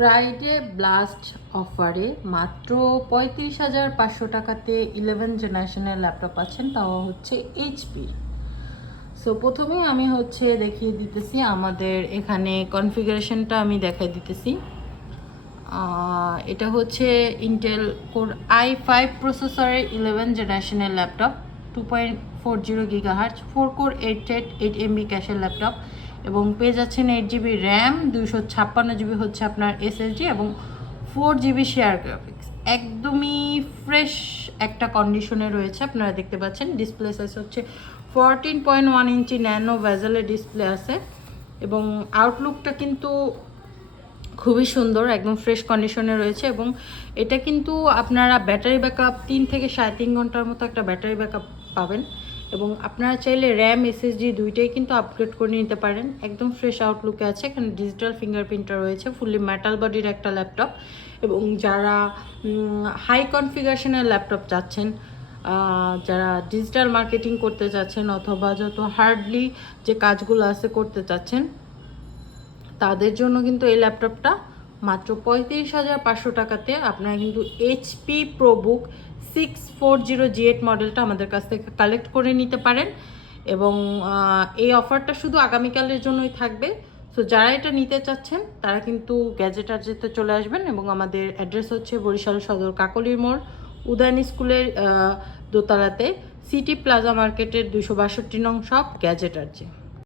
Friday blast অফারে মাত্র ৩৫,৫০০ টাকাতে 11 জেনারেশনের ল্যাপটপ পাচ্ছেন, তাও হচ্ছে এইচপির। সো প্রথমেই আমি দেখিয়ে দিতেছি আমাদের এখানে কনফিগারেশনটা আমি দেখাই দিতেছি। এটা হচ্ছে ইন্টেল কোর i5 প্রসেসরের 11 জেনারেশনের laptop, 2.40 GHz, 4 core 8 thread 8 MB ক্যাশের ল্যাপটপ, এবং পেয়ে যাচ্ছেন 8GB র্যাম, 256GB হচ্ছে আপনার SSD এবং 4GB শেয়ার গ্রাফিক্স। একদমই ফ্রেশ একটা কন্ডিশনে রয়েছে, আপনারা দেখতে পাচ্ছেন। ডিসপ্লে সাইজ হচ্ছে 14.1 ইঞ্চি ন্যানো ভেজেলের ডিসপ্লে আছে, এবং আউটলুকটা কিন্তু খুবই সুন্দর, একদম ফ্রেশ কন্ডিশনে রয়েছে। এবং এটা কিন্তু আপনারা ব্যাটারি ব্যাকআপ 3 থেকে 3.5 ঘন্টার মতো একটা ব্যাটারি ব্যাকআপ পাবেন, এবং আপনারা চাইলে র্যাম SSD দুইটাই কিন্তু আপগ্রেড করে নিতে পারেন। একদম ফ্রেশ আউটলুকে আছে, এখানে ডিজিটাল ফিঙ্গারপ্রিন্টটা রয়েছে, ফুললি মেটাল বডির একটা ল্যাপটপ। এবং যারা হাই কনফিগারেশনের ল্যাপটপ চাচ্ছেন, যারা ডিজিটাল মার্কেটিং করতে চাচ্ছেন অথবা যত হার্ডলি যে কাজগুলো আছে করতে চাচ্ছেন, তাদের জন্য কিন্তু এই ল্যাপটপটা মাত্র ৩৫,৫০০ টাকাতে আপনারা কিন্তু HP ProBook 640 G8 মডেলটা আমাদের কাছ থেকে কালেক্ট করে নিতে পারেন। এবং এই অফারটা শুধু আগামীকালের জন্যই থাকবে। সো যারা এটা নিতে চাচ্ছেন তারা কিন্তু গ্যাজেটার যেতে চলে আসবেন, এবং আমাদের অ্যাড্রেস হচ্ছে বরিশাল সদর কাকলির মোড়, উদয়ন স্কুলের দোতলাতে, সিটি প্লাজা মার্কেটের 262 নং শপ গ্যাজেটার যে।